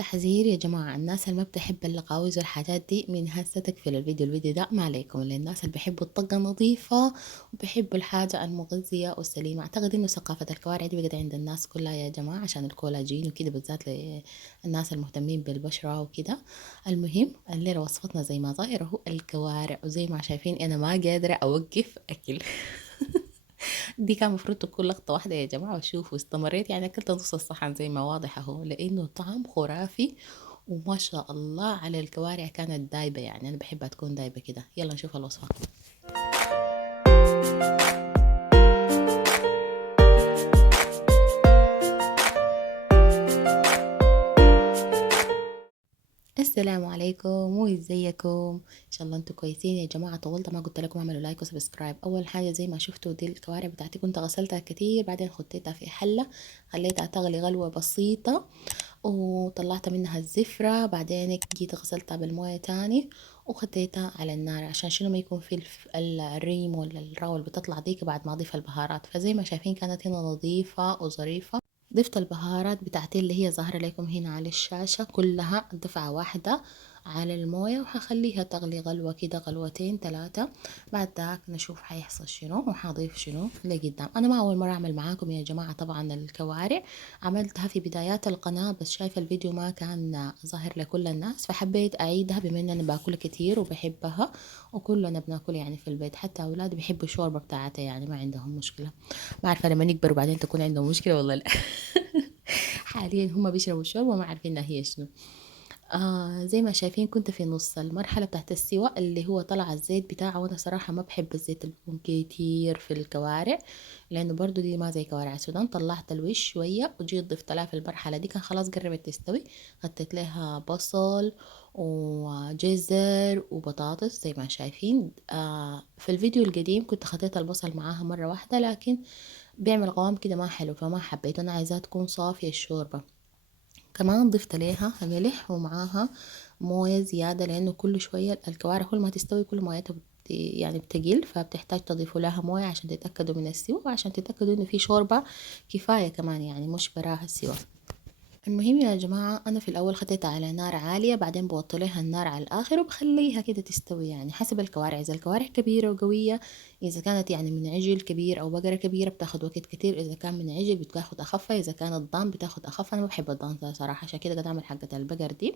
تحذير يا جماعة، الناس اللي ما بتحب اللقاويز والحاجات دي من هسه تقفل الفيديو ده ما عليكم، للناس اللي بيحبوا الطاقة النظيفة وبيحبوا الحاجة المغذية والسليمة. أعتقد إنه ثقافة الكوارع دي بقت عند الناس كلها يا جماعة عشان الكولاجين وكده، بالذات للناس المهتمين بالبشرة وكده. المهم الليلة وصفتنا زي ما ظاهر هو الكوارع، وزي ما شايفين أنا ما قادرة أوقف أكل. دي كان المفروض تكون لقطة واحدة يا جماعة، وشوفوا استمريت يعني أكلت نص الصحن زي ما واضح أهو، لأنه طعم خرافي. وما شاء الله على الكوارع، كانت دايبة، يعني أنا بحبها تكون دايبة كده. يلا نشوف الوصفة. السلام عليكم وازيكم، ان شاء الله انتم كويسين يا جماعه. طولت ما قلت لكم اعملوا لايك وسبسكرايب. اول حاجه زي ما شفتوا دي الكوارع بتاعتي كنت غسلتها كتير، بعدين حطيتها في حله خليتها تغلي غلوه بسيطه وطلعت منها الزفرة. بعدين جيت غسلتها بالموية تاني وخديتها على النار عشان شنو ما يكون في الريم ولا الراول بتطلع ديك بعد ما اضيف البهارات. فزي ما شايفين كانت هنا نظيفة وظريفة. ضفت البهارات بتاعتي اللي هي ظاهرة لكم هنا على الشاشة كلها دفعة واحدة على الموية، وهخليها تغلي غلوة كده، غلوتين ثلاثة. بعد ذاك نشوف حيحصل شنو وحضيف شنو لقدام. انا ما اول مرة اعمل معاكم يا جماعة طبعا الكوارع، عملتها في بدايات القناة بس شايفة الفيديو ما كان ظاهر لكل الناس، فحبيت أعيدها بما إن أنا باكل كتير وبحبها وكلنا بناكل يعني في البيت. حتى أولادي بيحبوا الشوربة بتاعتها، يعني ما عندهم مشكلة. ما عارفة لما يكبروا بعدين تكون عندهم مشكلة والله لا. حاليا هم بيشربوا الشوربة وما عارفين هي شنو. زي ما شايفين كنت في نص المرحلة بتاعت السواء اللي هو طلع الزيت بتاعه، وانا صراحة ما بحب الزيت اللي بيكون كتير في الكوارع، لانه برضو دي ما زي كوارع السودان. طلعت الوش شوية وجيت ضفت لها في المرحلة دي، كان خلاص قربت تستوي. حطيت لها بصل وجزر وبطاطس زي ما شايفين. في الفيديو القديم كنت خطيت البصل معاها مرة واحدة، لكن بيعمل قوام كده ما حلو فما حبيت، انا عايزاها تكون صافية الشوربة. كمان ضفت عليها ملح ومعاها موية زيادة، لأنه كل شوية الكوارع كل ما تستوي كل مويتها يعني بتقل، فبتحتاج تضيفوا لها موية عشان تتأكدوا من السوا، وعشان تتأكدوا إنه في شوربة كفاية كمان، يعني مش براها السوا. المهم يا جماعة أنا في الأول خديتها على نار عالية، بعدين بوطي لها النار على الآخر وبخليها كده تستوي، يعني حسب الكوارع. إذا الكوارع كبيرة وقوية، إذا كانت يعني من عجل كبير أو بقرة كبيرة بتاخد وقت كتير، إذا كان من عجل بتاخد أخف، إذا كانت ضان بتاخد أخف. أنا ما بحب الضان ده صراحة، عشان كده قد أعمل حقة البقر دي.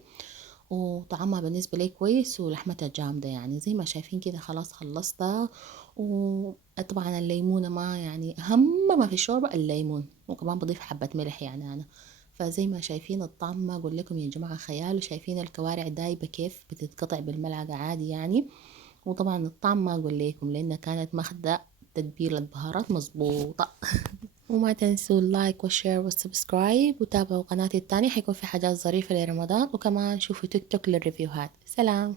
وطعمها بالنسبة لي كويس ولحمتها جامدة، يعني زي ما شايفين كده خلاص خلصتها. وطبعا الليمونة ما يعني أهم ما في الشوربة الليمون، وكمان بضيف حبة ملح يعني أنا. فزي ما شايفين الطعم ما أقول لكم يا جماعة خيال. وشايفين الكوارع دايبة كيف بتتقطع بالملعقة عادي يعني. وطبعا الطعم ما أقول لكم لأنها كانت ماخدة تتبيلة بهارات مظبوطة. وما تنسوا اللايك والشير والسبسكرايب، وتابعوا قناتي التانية حيكون في حاجات ظريفة لرمضان، وكمان شوفوا تيك توك للريفيوهات. سلام.